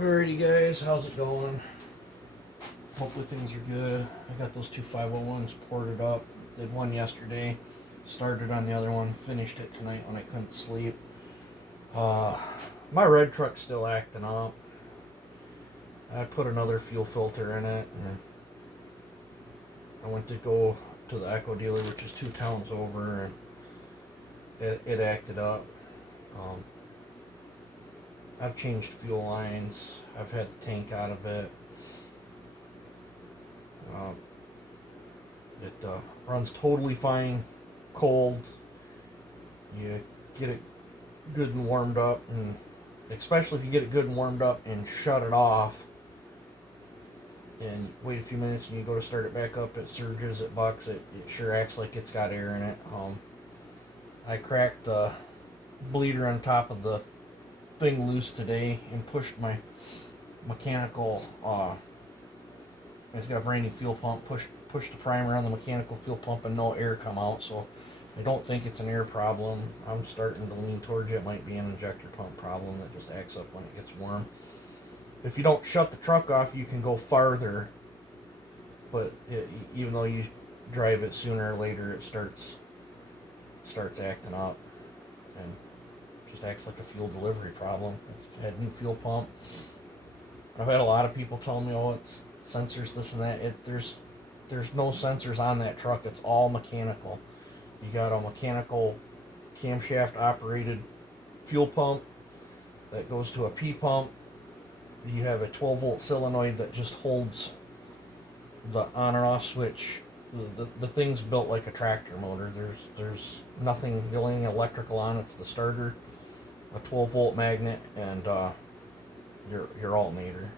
Alrighty guys, how's it going? Hopefully things are good. I got those two 501s ported up. Did one yesterday, started on the other one, finished it tonight when I couldn't sleep. My red truck's still acting up. I put another fuel filter in it, and I went to go to the Echo dealer, which is 2 towns over, and it acted up. I've changed fuel lines. I've had the tank out of it. It runs totally fine, cold. You get it good and warmed up, and especially if you get it good and warmed up and shut it off and wait a few minutes and you go to start it back up, it surges, it bucks, it sure acts like it's got air in it. I cracked the bleeder on top of the thing loose today and pushed my mechanical, it's got a brand new fuel pump, pushed the primer on the mechanical fuel pump and no air come out, so I don't think it's an air problem. I'm starting to lean towards it might be an injector pump problem that just acts up when it gets warm. If you don't shut the truck off, you can go farther, but even though you drive it sooner or later, it starts acting up and just acts like a fuel delivery problem. It's had a new fuel pump. I've had a lot of people tell me, oh, it's sensors, this and that. There's no sensors on that truck. It's all mechanical. You got a mechanical camshaft operated fuel pump that goes to a P pump. You have a 12 volt solenoid that just holds the on and off switch. The thing's built like a tractor motor. There's nothing, the only thing electrical on it's the starter, a 12 volt magnet, and your alternator.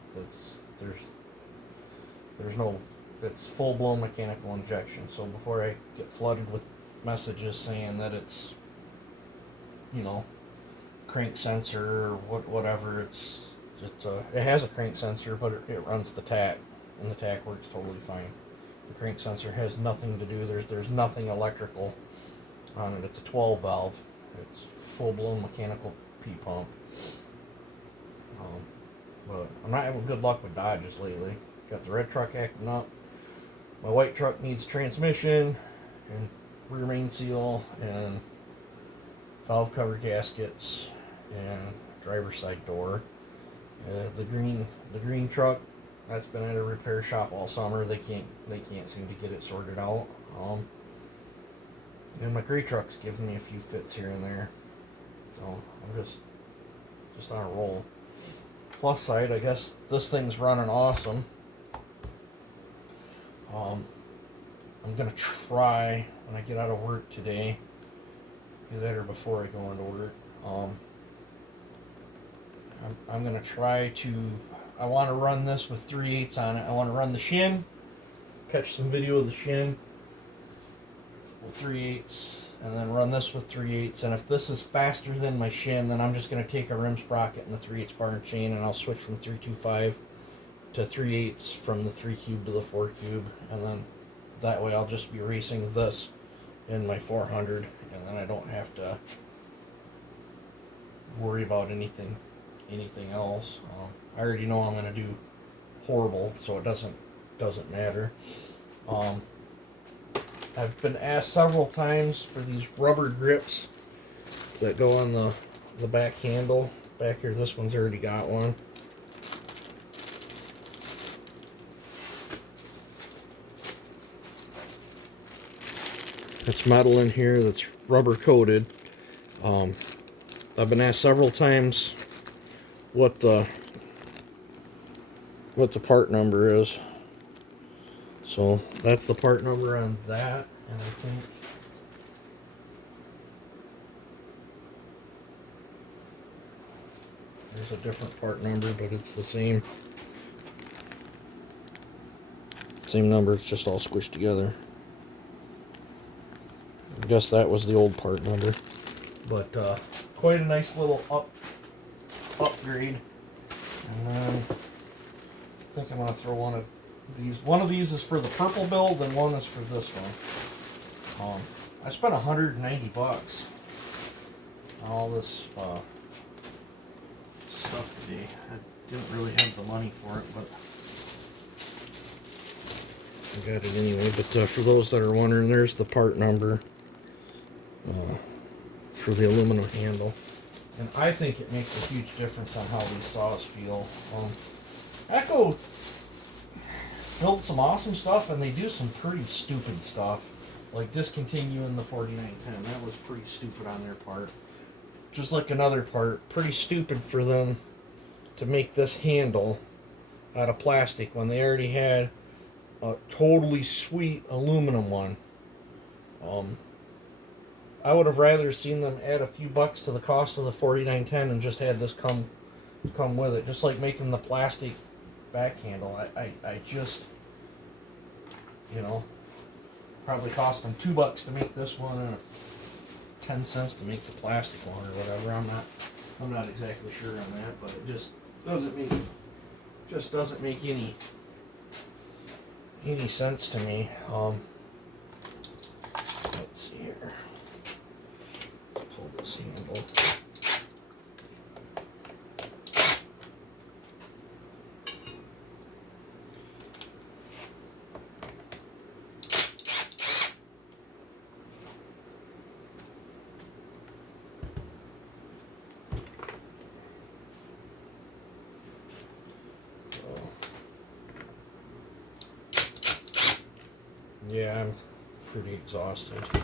There's no, it's full blown mechanical injection. So before I get flooded with messages saying that it's, crank sensor or whatever, it has a crank sensor, but it runs the tach, and the tach works totally fine. The crank sensor has nothing to do. There's nothing electrical on it. It's a 12 valve. It's full blown mechanical P pump. But I'm not having good luck with Dodges lately. Got the red truck acting up. My white truck needs transmission and rear main seal and valve cover gaskets and driver's side door. The green truck, that's been at a repair shop all summer. They can't seem to get it sorted out. And my gray truck's giving me a few fits here and there. So I'm just on a roll. Plus side, I guess this thing's running awesome. I'm gonna try when I get out of work today, do that or before I go into work. I'm gonna try to. I want to run this with 3/8 on it. I want to run the shin, catch some video of the shin with 3/8, and then run this with 3/8. And if this is faster than my shin, then I'm just gonna take a rim sprocket and the 3/8 bar and chain, and I'll switch from 325 to 3/8 from the 3 cube to the 4 cube, and then that way I'll just be racing this in my 400, and then I don't have to worry about anything else. I already know I'm going to do horrible, so it doesn't matter. I've been asked several times for these rubber grips that go on the back handle. Back here, this one's already got one. It's metal in here that's rubber coated. I've been asked several times what the part number is. So that's the part number on that, and I think there's a different part number, but it's the same number, it's just all squished together. I guess that was the old part number, but quite a nice little upgrade. And then I think I'm going to throw one of these. One of these is for the purple build, and one is for this one. I spent $190 on all this stuff today. I Didn't really have the money for it, but I got it anyway. But for those that are wondering, there's the part number for the aluminum handle. And I think it makes a huge difference on how these saws feel. Echo builds some awesome stuff, and they do some pretty stupid stuff. Like discontinuing the 4910. That was pretty stupid on their part. Just like another part, pretty stupid for them to make this handle out of plastic when they already had a totally sweet aluminum one. I would have rather seen them add a few bucks to the cost of the 4910 and just had this come with it. Just like making the plastic back handle. I just, probably cost them $2 to make this one and 10 cents to make the plastic one or whatever. I'm not exactly sure on that, but it just doesn't make any sense to me. Let's see here. Let's pull this handle. Yeah, I'm pretty exhausted. Got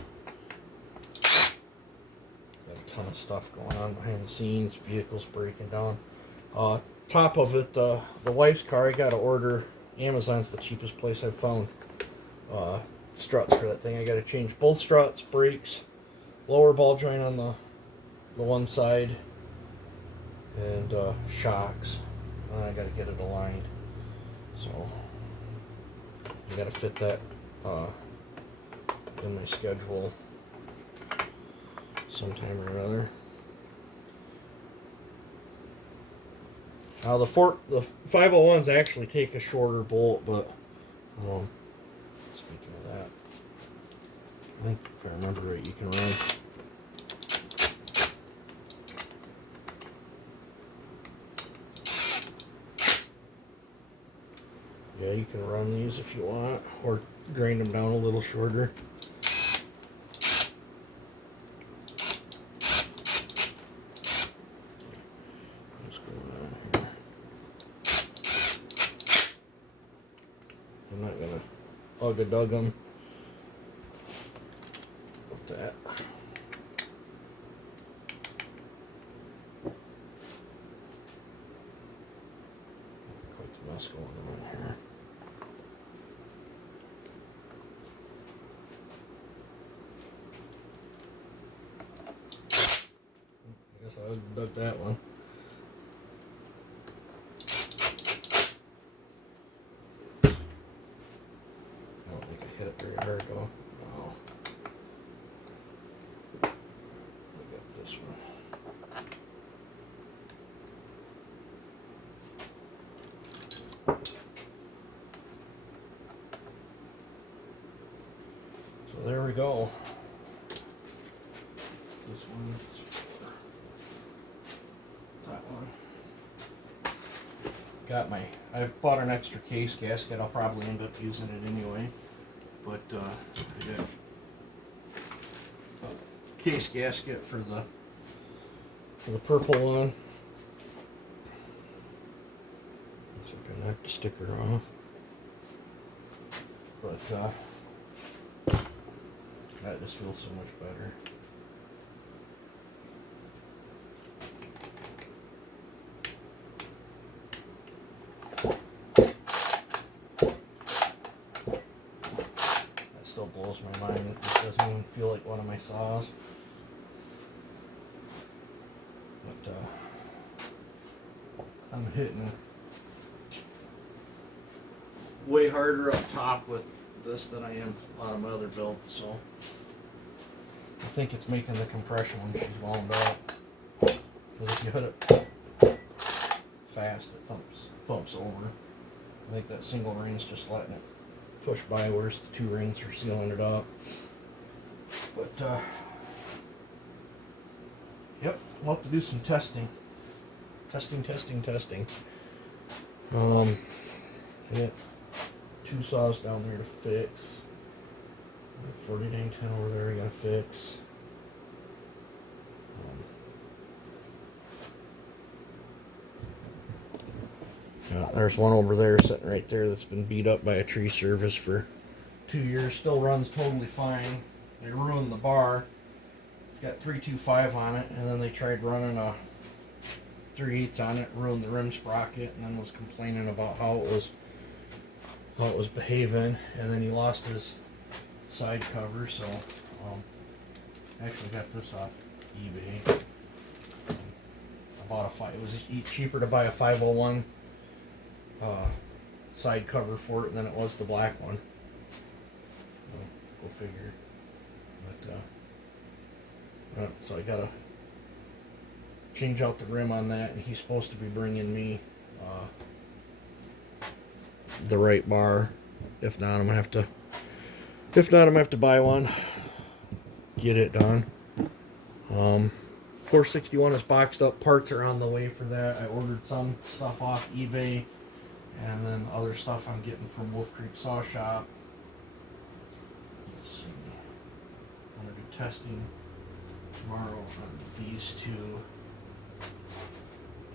a ton of stuff going on behind the scenes, vehicles breaking down. Top of it, the wife's car, I got to order. Amazon's the cheapest place I've found. Struts for that thing. I got to change both struts, brakes, lower ball joint on the one side, and shocks. I got to get it aligned. So I got to fit that in my schedule sometime or another. Now the 501s actually take a shorter bolt, but speaking of that, I think if I remember right, you can run. Yeah, you can run these if you want, or grind them down a little shorter. What's going on here? I'm not gonna hug-a-dug them with that. Quite the mess going on here. I dug that one. I don't think I hit it very hard though. No. I got this one. So there we go. This one. I bought an extra case gasket. I'll probably end up using it anyway. But I got a case gasket for the purple one. Looks like I knocked the sticker off. But that just feels so much better. Blows my mind. It doesn't even feel like one of my saws. But I'm hitting way harder up top with this than I am on my other build, so I think it's making the compression when she's wound up. Because if you hit it fast, it thumps over. I think that single ring's just letting it push by, whereas the two rings are sealing it up. But yep, we'll have to do some testing. Testing. I got 2 saws down there to fix. 4910 over there I gotta fix. There's one over there sitting right there that's been beat up by a tree service for 2 years. Still runs totally fine. They ruined the bar. It's got 325 on it, and then they tried running a 3/8 on it, ruined the rim sprocket, and then was complaining about how it was behaving. And then he lost his side cover, so I actually got this off eBay. I bought it was cheaper to buy a 501 side cover for it than it was the black one. So, go figure. But so I gotta change out the rim on that, and he's supposed to be bringing me the right bar. If not, I'm gonna have to buy one. Get it done. 461 is boxed up. Parts are on the way for that. I ordered some stuff off eBay, and then other stuff I'm getting from Wolf Creek Saw Shop. Let's see. I'm gonna do testing tomorrow on these two.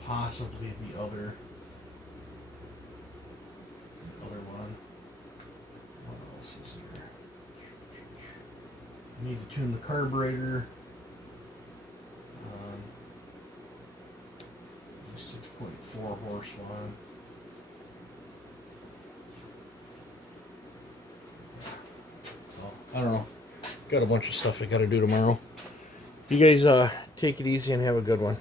Possibly the other one. What else is there? I need to tune the carburetor. 6.4 horse one. So, I don't know. Got a bunch of stuff I got to do tomorrow. You guys take it easy and have a good one.